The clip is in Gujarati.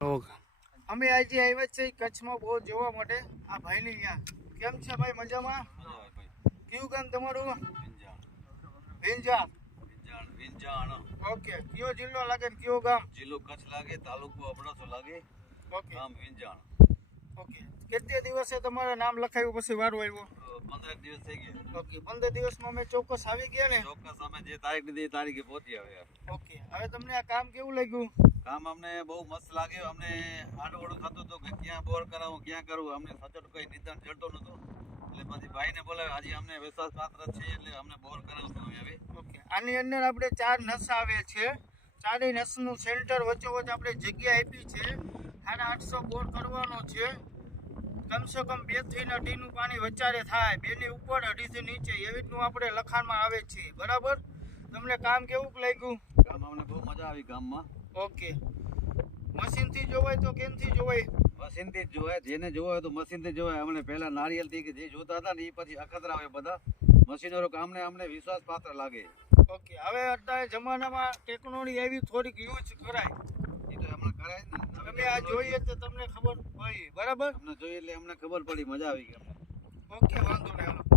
અમે આજે આવ્યા છે કચ્છમાં બોર જોવા માટે આ ભાઈની ત્યાં કેમ છે ભાઈ મજામાં? કયું ગામ તમારું? વિંજાણ. ઓકે, કયો જિલ્લો લાગે ને કયો ગામ? જિલ્લો કચ્છ લાગે, તાલુકો અબડાસો લાગે, ઓકે ગામ વિંજાણ. ઓકે, કેટલા દિવસે તમારું નામ લખાયું પછી વારો આવ્યો? 15 દિવસ થઈ ગયા. ઓકે, 15 દિવસમાં અમે ચોક્કસ આવી ગયા ને? ચોક્કસ અમે જે તારીખ દીધી એ તારીખે પહોંચી આવ્યા. ઓકે, હવે તમને આ કામ કેવું લાગ્યું? કામ અમને બહુ મસ્ત લાગ્યું. અમને આડોવડું થતું હતું કે ક્યાં બોર કરાવું ક્યાં કરવું, અમને સચોટ કોઈ નિદાન જડતો નહોતું. એટલે પછી ભાઈને બોલાવ્યો. આજે અમને વિશ્વાસ પાત્ર છે એટલે અમને બોર કરાવશું હવે. ઓકે, આની અંદર આપણે 4 નસ આવે છે. ચારેય નસનું સેન્ટર વચ્ચોવચ્ચ આપણે જગ્યા આપી છે. 850 બોર કરવાનો છે. કમસે કમ 2 થી અઢીનું પાણી વચારે થાય, 2 ની ઉપર 2.5 થી નીચે એવી રીતનું આપણે લખાણમાં આવે છે. બરાબર, તમને કામ કેવું લાગ્યું? કામ અમને બહુ મજા આવી ગામમાં. ઓકે, મશીનથી જોવાય તો કેમથી જોવાય? મશીનથી જ જોવાય, જેને જોવા હોય તો મશીનથી જોવાય. અમને પહેલા નારિયેલથી કે જે જોતા હતા ને એ પછી અખતરા હોય બધા મશીનરો કામને અમને વિશ્વાસ પાત્ર લાગે. ઓકે, હવે અત્યારે જમાનામાં ટેકનોલોજી એવી થોડીક યુઝ કરાય, એ તો હમણાં કરાય ને. તમે આ જોઈએ તો તમને ખબર પડી. બરાબર, અમને જોઈએ એટલે અમને ખબર પડી, મજા આવી ગઈ અમને. ઓકે, વાંધો નહીં.